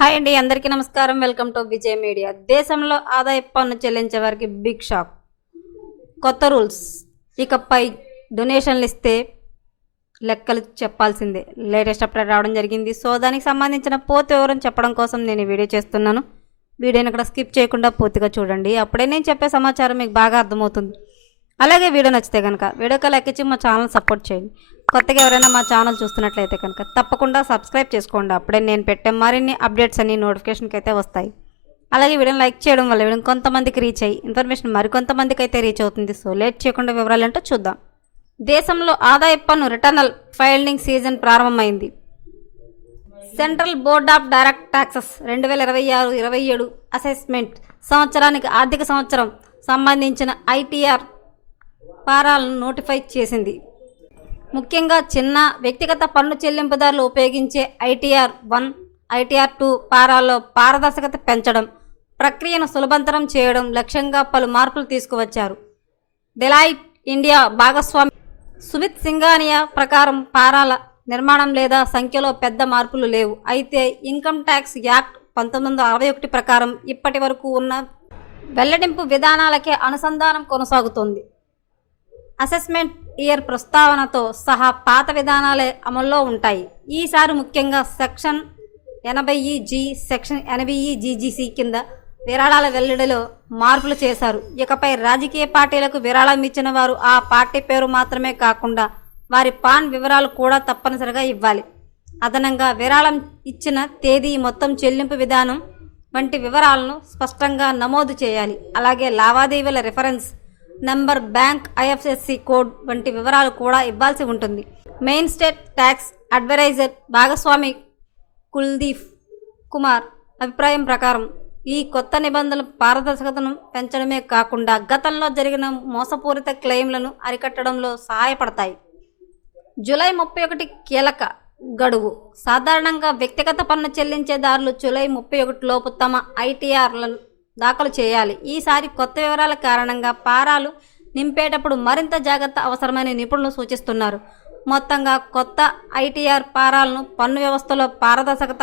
Hi అండి, అందరికీ నమస్కారం. Welcome to Vijay media. దేశంలో ఆదాయ పన్ను చెల్లించే వారికి బిగ్ షాక్. కొత్త రూల్స్. ఇకపై డొనేషన్లు ఇస్తే లెక్కలు చెప్పాల్సిందే. లేటెస్ట్ అప్డేట్ రావడం జరిగింది. సో దానికి సంబంధించిన పూర్తి వివరం చెప్పడం కోసం నేను వీడియో చేస్తున్నాను. వీడియోని ఇక్కడ స్కిప్ చేయకుండా పూర్తిగా చూడండి. అప్పుడే నేను చెప్పే సమాచారం మీకు బాగా అర్థమవుతుంది. అలాగే వీడియో నచ్చితే కనుక వీడియోకి లైక్ ఇచ్చి మా ఛానల్ సపోర్ట్ చేయండి. కొత్తగా ఎవరైనా మా ఛానల్ చూస్తున్నట్లయితే కనుక తప్పకుండా సబ్స్క్రైబ్ చేసుకోండి. అప్పుడే నేను పెట్టే మరిన్ని అప్డేట్స్ అన్ని నోటిఫికేషన్కి అయితే వస్తాయి. అలాగే వీడియోని లైక్ చేయడం వల్ల వీడియో కొంతమందికి రీచ్ అయ్యి ఇన్ఫర్మేషన్ మరికొంతమందికి అయితే రీచ్ అవుతుంది. సో లేట్ చేయకుండా వివరాలు ఏంటో చూద్దాం. దేశంలో ఆదాయ పన్ను రిటర్నల్ ఫైలింగ్ సీజన్ ప్రారంభమైంది. Central board of direct taxes 2026-27 assessment సంవత్సరానికి ఆర్థిక సంవత్సరం సంబంధించిన ఐటీఆర్ ఫారాలను నోటిఫై చేసింది. ముఖ్యంగా చిన్న వ్యక్తిగత పన్ను చెల్లింపుదారులు ఉపయోగించే ఐటీఆర్ 1, ఐటీఆర్ 2 ఫారాల్లో పారదర్శకత పెంచడం, ప్రక్రియను సులభతరం చేయడం లక్ష్యంగా పలు మార్పులు తీసుకువచ్చారు. డెలాయిట్ ఇండియా భాగస్వామి సుమిత్ సింఘానియా ప్రకారం ఫారాల నిర్మాణం లేదా సంఖ్యలో పెద్ద మార్పులు లేవు. అయితే ఇన్కమ్ ట్యాక్స్ యాక్ట్ 1961 ప్రకారం ఇప్పటి వరకు ఉన్న వెల్లడింపు విధానాలకే అనుసంధానం కొనసాగుతోంది. అసెస్మెంట్ ఇయర్ ప్రస్తావనతో సహా పాత విధానాలే అమల్లో ఉంటాయి. ఈసారి ముఖ్యంగా సెక్షన్ 80E(G), సెక్షన్ 80E(GGC) కింద విరాళాల వెల్లడిలో మార్పులు చేశారు. ఇకపై రాజకీయ పార్టీలకు విరాళం ఇచ్చిన వారు ఆ పార్టీ పేరు మాత్రమే కాకుండా వారి పాన్ వివరాలు కూడా తప్పనిసరిగా ఇవ్వాలి. అదనంగా విరాళం ఇచ్చిన తేదీ, మొత్తం చెల్లింపు విధానం వంటి వివరాలను స్పష్టంగా నమోదు చేయాలి. అలాగే లావాదేవీల reference number, bank IFSC code వంటి వివరాలు కూడా ఇవ్వాల్సి ఉంటుంది. మెయిన్ స్టేట్ ట్యాక్స్ అడ్వైజర్ భాగస్వామి కుల్దీప్ కుమార్ అభిప్రాయం ప్రకారం ఈ కొత్త నిబంధనలు పారదర్శకతను పెంచడమే కాకుండా గతంలో జరిగిన మోసపూరిత క్లెయిమ్లను అరికట్టడంలో సహాయపడతాయి. జూలై 31 కీలక గడువు. సాధారణంగా వ్యక్తిగత పన్ను చెల్లించేదారులు జూలై 31 లోపు తమ ఐటీఆర్లను దాఖలు చేయాలి. ఈసారి కొత్త వివరాల కారణంగా ఫారాలు నింపేటప్పుడు మరింత జాగ్రత్త అవసరమని నిపుణులు సూచిస్తున్నారు. మొత్తంగా కొత్త ఐటీఆర్ ఫారాలను పన్ను వ్యవస్థలో పారదర్శకత,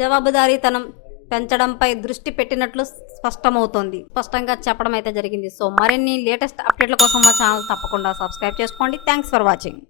జవాబుదారీతనం పెంచడంపై దృష్టి పెట్టినట్లు స్పష్టంగా చెప్పడం అయితే జరిగింది. సో మరిన్ని లేటెస్ట్ అప్డేట్ల కోసం మా ఛానల్ తప్పకుండా సబ్స్క్రైబ్ చేసుకోండి. Thanks for watching.